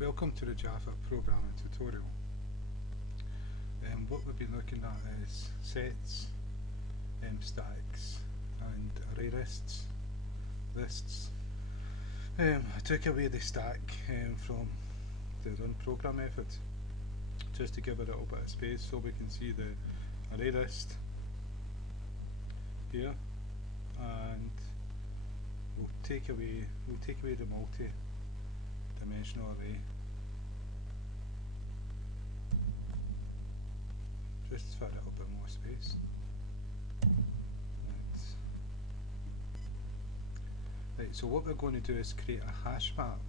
Welcome to the Java programming tutorial. What we've been looking at is sets, stacks and array lists. I took away the stack from the run program method just to give it a little bit of space so we can see the array list here, and we'll take away the multi-dimensional array just for a little bit more space. Right, so what we're going to do is create a hash map.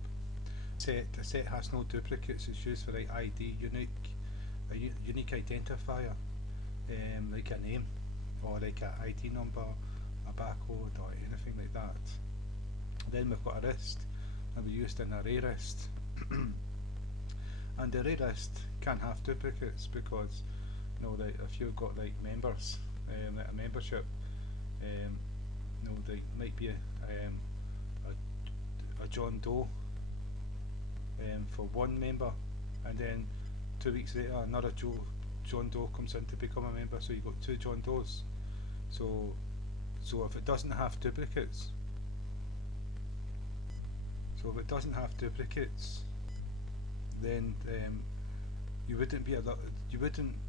A set has no duplicates. It's used for ID, a unique identifier, like a name or like an ID number, a barcode or anything like that. Then we've got a list, and we used an array list. And the array list can have duplicates because like if you've got like members, like a membership, there might be a John Doe for one member, and then 2 weeks later another John Doe comes in to become a member, so you've got two John Does. So if it doesn't have duplicates, then you wouldn't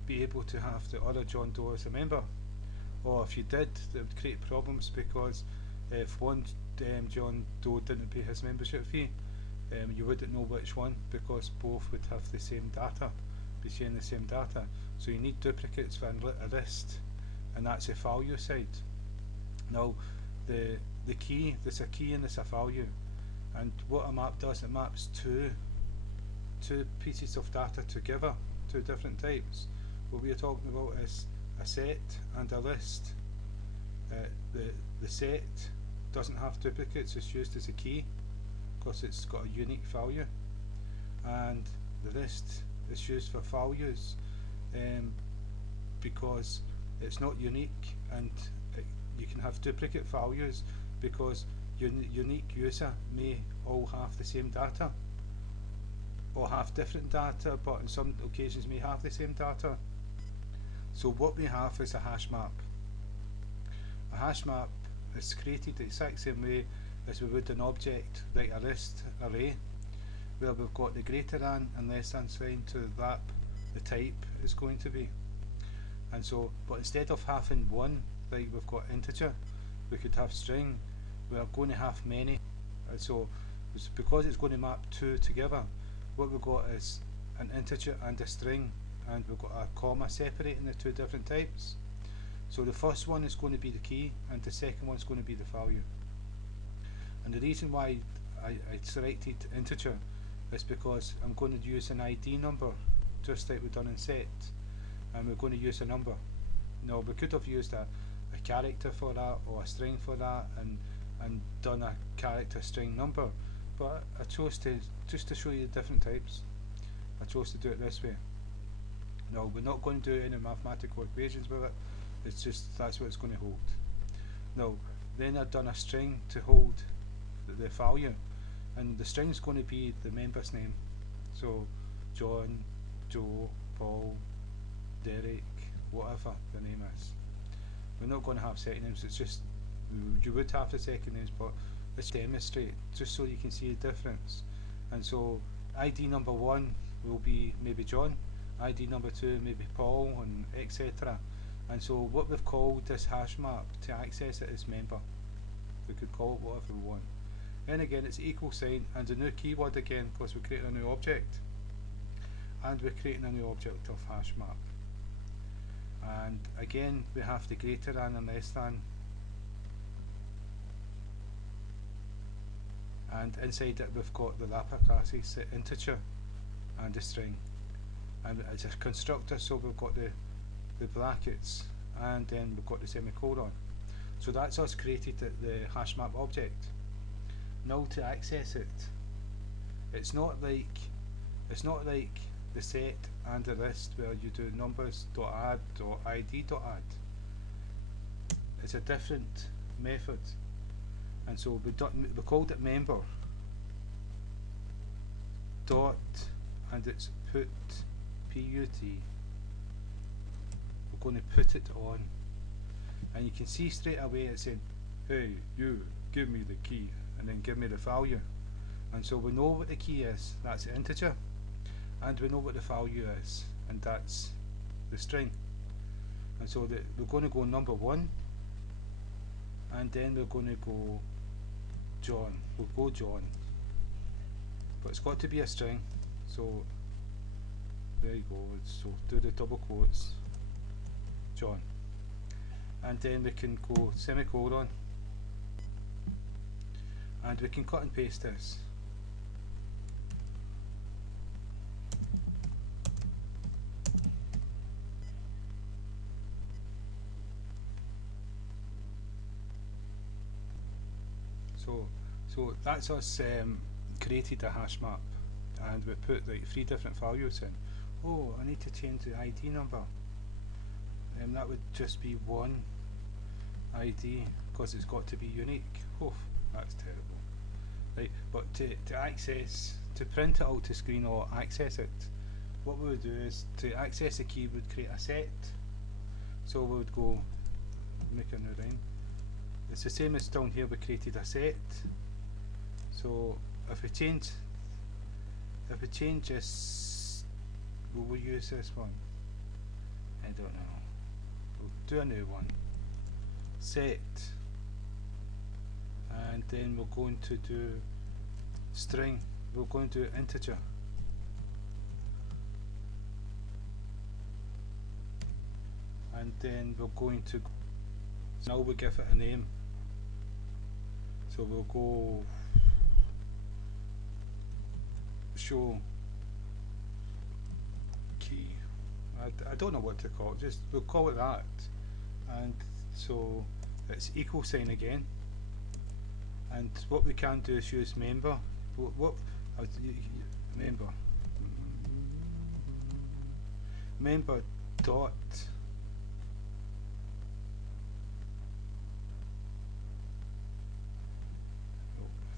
be able to have the other John Doe as a member, or if you did, it would create problems, because if one John Doe didn't pay his membership fee, you wouldn't know which one, because both would have the same data, be sharing the same data. So you need duplicates for a list, and that's the value side. Now the key, there's a key and there's a value, and what a map does, it maps two pieces of data together, two different types. What we are talking about is a set and a list. The set doesn't have duplicates, it's used as a key because it's got a unique value, and the list is used for values because it's not unique, and you can have duplicate values because unique user may all have the same data or have different data, but in some occasions may have the same data. So what we have is a hash map. A hash map is created the exact same way as we would an object like a list array, where we've got the greater than and less than sign to wrap the type is going to be. And so, but instead of having one, like we've got integer, we could have string. We are going to have many, and so because it's going to map two together, what we've got is an integer and a string, and we've got a comma separating the two different types. So the first one is going to be the key, and the second one is going to be the value. And the reason why I selected integer is because I'm going to use an ID number, just like we've done in set, and we're going to use a number. Now we could have used a character for that, or a string for that, and done a character string number, but I chose to, just to show you the different types, I chose to do it this way. Now we're not going to do any mathematical equations with it, it's just that's what it's going to hold. Now then I've done a string to hold the value, and the string is going to be the member's name, so John, Joe, Paul, Derek, whatever the name is. We're not going to have second names, it's just, you would have the second names, but let's demonstrate just so you can see the difference. And so ID number 1 will be maybe John, ID number 2 maybe Paul, and etc. And so what we've called this hash map to access it is member. We could call it whatever we want. And again, it's equal sign and a new keyword again, because we're creating a new object, and we're creating a new object of hash map. And again, we have the greater than and less than, and inside it we've got the wrapper classes, the integer and the string, and it's a constructor, so we've got the brackets, and then we've got the semicolon. So that's us created the hash map object. Now to access it, it's not like the set and the list where you do numbers.add or id.add. It's a different method, and so we called it member, dot, and it's put, P-U-T. We're going to put it on, and you can see straight away it's saying, hey, you, give me the key, and then give me the value. And so we know what the key is, that's the integer, and we know what the value is, and that's the string. And so we're going to go number 1, and then we're going to go John. We'll go John, but it's got to be a string, so there you go. So do the double quotes, John, and then we can go semicolon, and we can cut and paste this. So that's us created a hash map, and we put like 3 different values in. Oh, I need to change the ID number, and that would just be 1 ID because it's got to be unique. Oh, that's terrible. Right, but to access, to print it out to screen or access it, what we would do is to access the key, we'd create a set. So we would go, make a new line. It's the same as down here, we created a set. So if we change this, will we use this one? I don't know. We'll do a new one. Set, and then we're going to do string. We're going to do integer. And then we're going to, now we give it a name. So we'll go show key. I don't know what to call it, just we'll call it that. And so it's equal sign again. And what we can do is use member. Member dot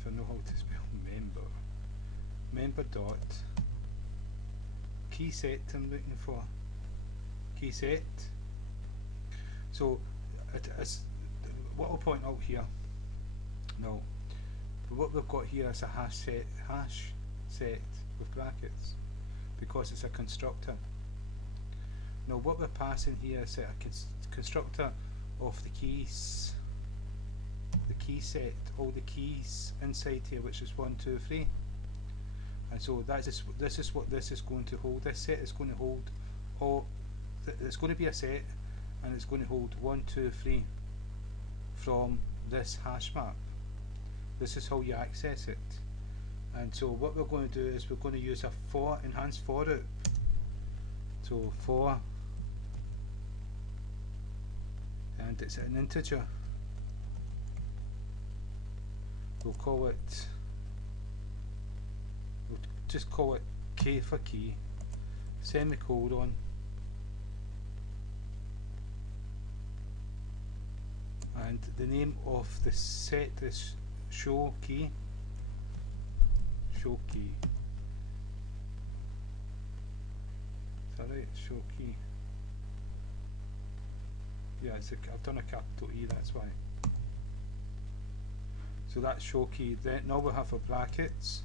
I know how to spell member dot key set. I'm looking for key set. So it is, what I'll point out here now, what we've got here is a hash set with brackets because it's a constructor. Now what we're passing here is a constructor of the keys, the key set, all the keys inside here, which is 1, 2, 3, and so this is what this is going to hold. This set is going to hold all. It's going to be a set, and it's going to hold 1, 2, 3 from this hash map. This is how you access it. And so what we're going to do is we're going to use a enhanced for loop. So for, and it's an integer. We'll call it, we'll just call it K for key, semicolon, and the name of the set is show key. Is that right? Show key. Yeah, I've done a capital E, that's why. So that's show key. Then now we have our brackets.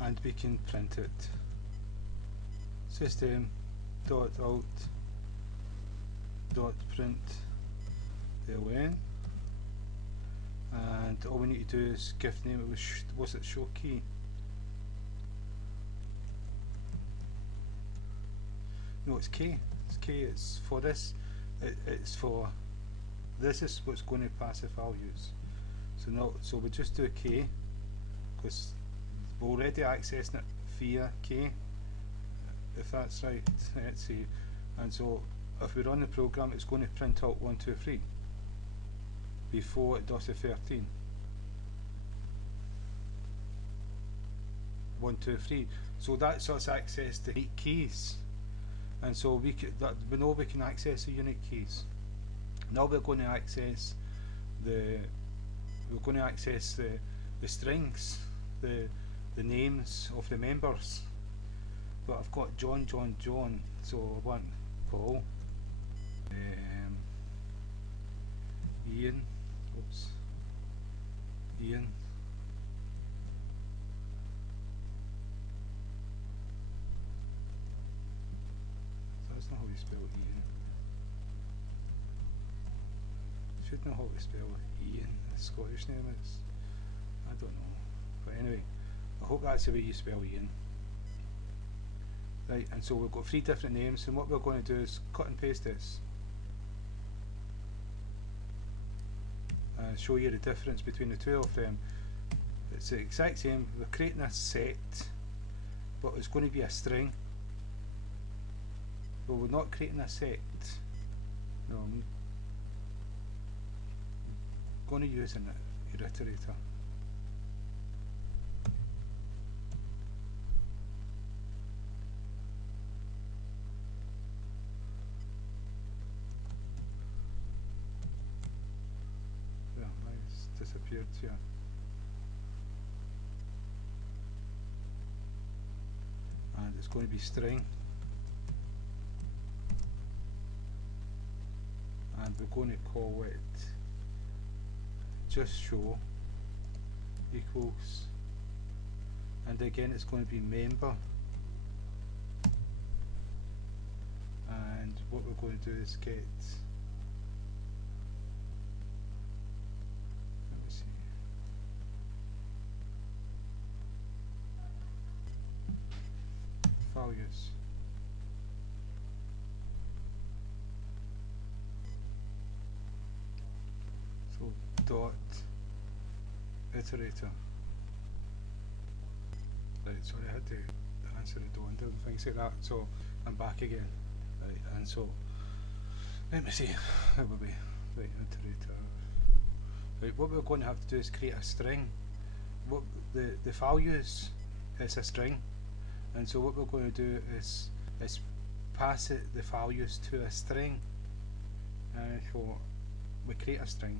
And we can print it. System dot out dot print ln, and all we need to do is give name. It was it show key? No, it's K. It's K. It's for this. It's for this is what's going to pass the values. So now, so we just do K because we're already accessing it via K. If that's right, let's see. And so if we run the program, it's going to print out 1, 2, 3 before it does the 13. 1, 2, 3. So that's us access the unique keys, and so we know we can access the unique keys. Now we're going to access the we're going to access the strings, the names of the members. But I've got John, so I want Paul, Ian, Ian, that's not how you spell Ian. Should know how to spell Ian, a Scottish name is. I don't know. But anyway, I hope that's the way you spell Ian. Right, and so we've got 3 different names, and what we're going to do is cut and paste this and show you the difference between the 2 of them. It's the exact same. We're creating a set, but it's going to be a string. Well, we're not creating a set. No, I'm going to use an iterator. Yeah, nice. Disappeared here. And it's going to be string. And we're going to call it just show equals, and again it's going to be member, and what we're going to do is get, let me see, values. So dot iterator. Right, sorry, I had to answer the door and do things like that, so I'm back again. Right, and so let me see, it will be right, iterator. Right, what we're going to have to do is create a string. What the values is a string, and so what we're going to do is pass it the values to a string, and so we create a string.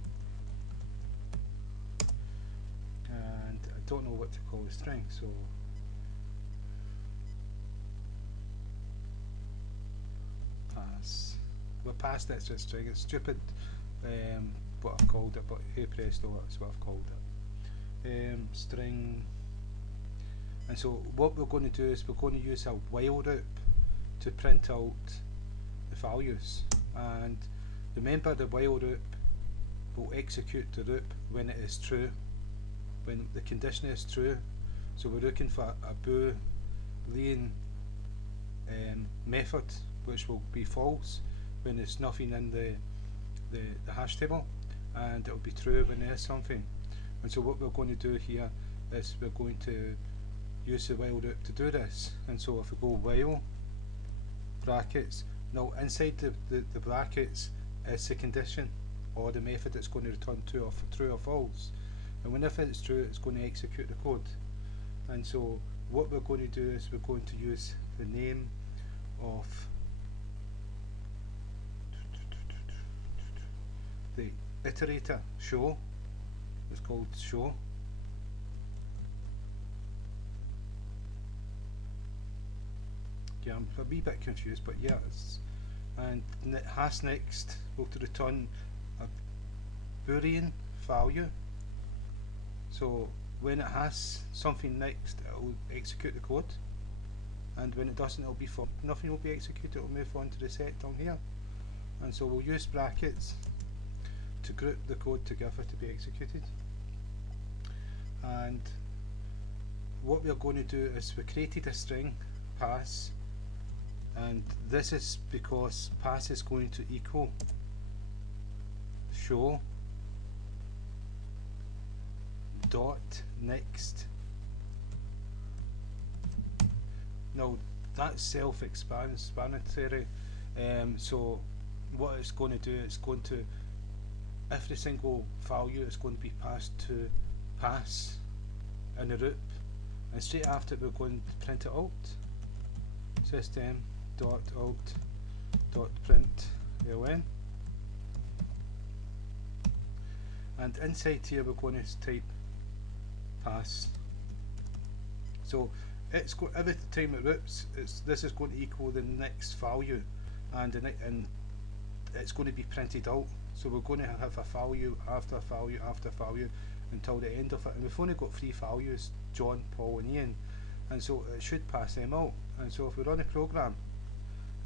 And I don't know what to call the string, so pass. We'll pass that to a string. It's stupid what I've called it, but hey presto, that's what I've called it. String. And so what we're going to do is we're going to use a while loop to print out the values. And remember, the while loop will execute the loop when it is true, when the condition is true. So we're looking for a Boolean method which will be false when there's nothing in the hash table, and it will be true when there is something. And so what we're going to do here is we're going to use the while loop to do this. And so if we go while brackets, now inside the brackets is the condition or the method that's going to return true or false, and whenever it's true it's going to execute the code. And so what we're going to do is we're going to use the name of the iterator, show. It's called show. Yeah, I'm a wee bit confused, but yeah, and has next will to return a Boolean value. So when it has something next, it will execute the code, and when it doesn't, it'll be nothing will be executed. It'll move on to the set down here. And so we'll use brackets to group the code together to be executed. And what we're going to do is we created a string pass, and this is because pass is going to equal show dot next. Now that's self-explanatory. So what it's going to do, it's going to, every single value is going to be passed to pass in the loop, and straight after we're going to print it out. System dot out dot print ln, and inside here we're going to type pass. So it's every time it loops, this is going to equal the next value, and it's going to be printed out. So we're going to have a value after value after value until the end of it, and we've only got 3 values, John, Paul and Ian, and so it should pass them out. And so if we run a program,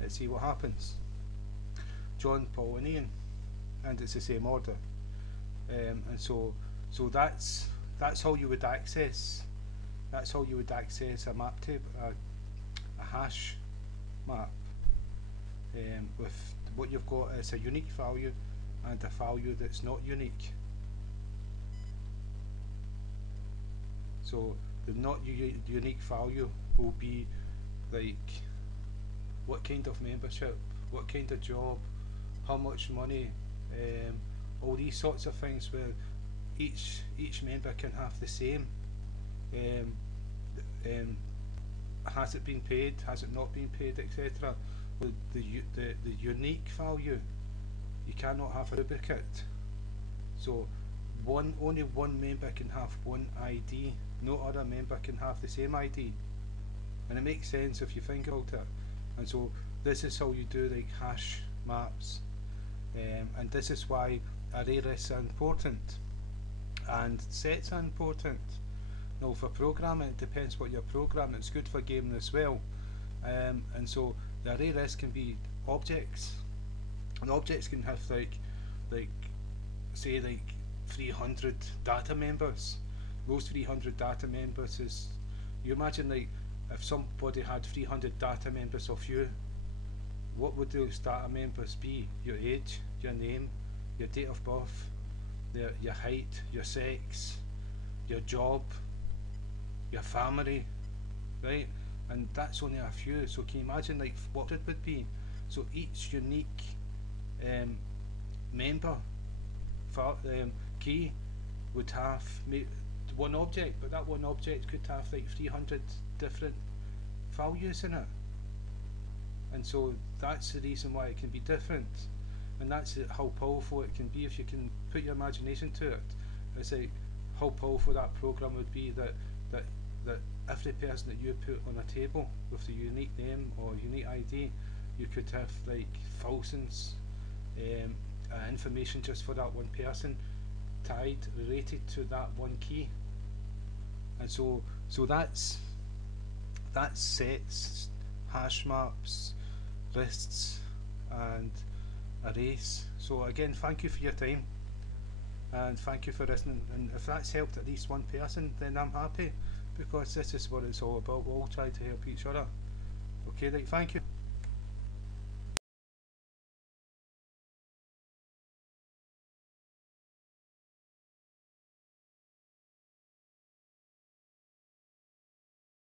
let's see what happens. John, Paul and Ian, and it's the same order. And so that's how you would access a map table, a hash map, with what you've got is a unique value and a value that's not unique. So the not unique value will be like what kind of membership, what kind of job, how much money, all these sorts of things, where each member can have the same. Has it been paid? Has it not been paid, etc. With the unique value, you cannot have a duplicate. So only one member can have one ID. No other member can have the same ID, and it makes sense if you think about it. And so this is how you do like hash maps, and this is why ArrayLists are important and sets are important. Now for programming, it depends what you're programming. It's good for gaming as well, and so the array list can be objects, and objects can have like say 300 data members. Those 300 data members is, you imagine like if somebody had 300 data members of you, what would those data members be? Your age, your name, your date of birth, your height, your sex, your job, your family, right? And that's only a few. So can you imagine like what it would be? So each unique member key would have one object, but that one object could have like 300 different values in it. And so that's the reason why it can be different, and that's how powerful it can be if you can put your imagination to it. It's like how powerful that program would be, that every person that you put on a table with a unique name or unique ID, you could have like thousands information just for that one person, tied, related to that one key. And so that's sets, hash maps, lists and arrays. So again, thank you for your time, and thank you for listening, and if that's helped at least one person, then I'm happy, because this is what it's all about. We'll all try to help each other. Okay, right, thank you.